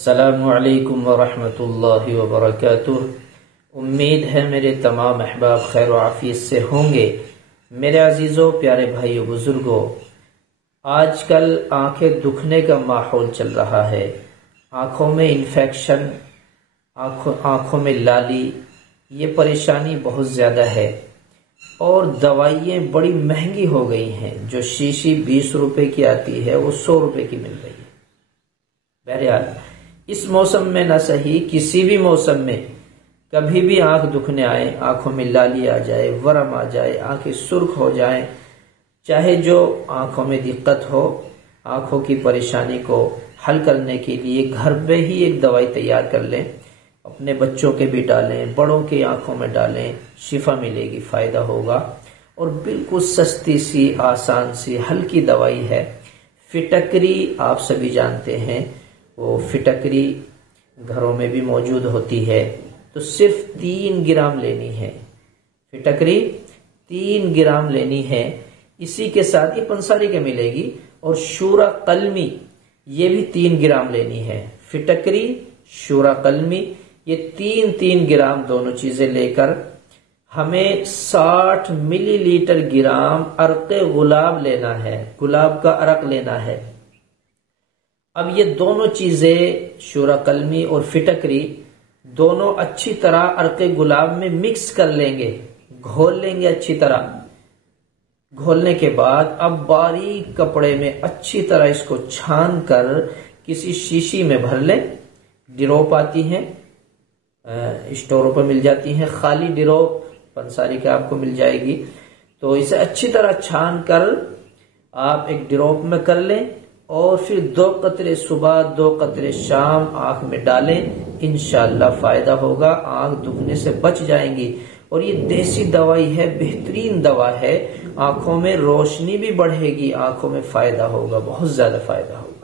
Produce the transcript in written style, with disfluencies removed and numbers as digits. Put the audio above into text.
अस्सलामुअलैकुम वरहमतुल्लाहि वबरकातुह। उम्मीद है मेरे तमाम अहबाब खैर आफियत से होंगे। मेरे अजीज़ों, प्यारे भाइयों, बुजुर्गों, आजकल आंखें दुखने का माहौल चल रहा है। आंखों में इन्फेक्शन, आंखों में लाली, ये परेशानी बहुत ज़्यादा है और दवाइयाँ बड़ी महंगी हो गई हैं। जो शीशी 20 रुपए की आती है वो 100 रुपए की मिल रही है। बहरहाल, इस मौसम में न सही, किसी भी मौसम में कभी भी आंख दुखने आए, आंखों में लाली आ जाए, वरम आ जाए, आंखें सुर्ख हो जाएं, चाहे जो आंखों में दिक्कत हो, आंखों की परेशानी को हल करने के लिए घर में ही एक दवाई तैयार कर लें। अपने बच्चों के भी डालें, बड़ों की आंखों में डालें, शिफा मिलेगी, फायदा होगा। और बिल्कुल सस्ती सी, आसान सी, हल्की दवाई है। फिटकरी आप सभी जानते हैं, वो फिटकरी घरों में भी मौजूद होती है। तो सिर्फ 3 ग्राम लेनी है फिटकरी, 3 ग्राम लेनी है। इसी के साथ ये पंसारी के मिलेगी। और शूरा कलमी, ये भी 3 ग्राम लेनी है। फिटकरी, शूरा कलमी, ये 3-3 ग्राम दोनों चीजें लेकर हमें 60 मिलीलीटर ग्राम अरक़े गुलाब लेना है। गुलाब का अरक लेना है। अब ये दोनों चीजें, शूरा कलमी और फिटकरी, दोनों अच्छी तरह अरक़े गुलाब में मिक्स कर लेंगे, घोल लेंगे अच्छी तरह। घोलने के बाद अब बारीक कपड़े में अच्छी तरह इसको छान कर किसी शीशी में भर लें। डिरोप आती हैं, स्टोरों पर मिल जाती हैं, खाली डिरोप पंसारी का आपको मिल जाएगी। तो इसे अच्छी तरह छान कर आप एक डिरोप में कर लें और फिर 2 कतरे सुबह, 2 कतरे शाम आंख में डालें। इंशाअल्लाह फायदा होगा, आंख दुखने से बच जाएंगी। और ये देसी दवाई है, बेहतरीन दवा है। आंखों में रोशनी भी बढ़ेगी, आंखों में फायदा होगा, बहुत ज्यादा फायदा होगा।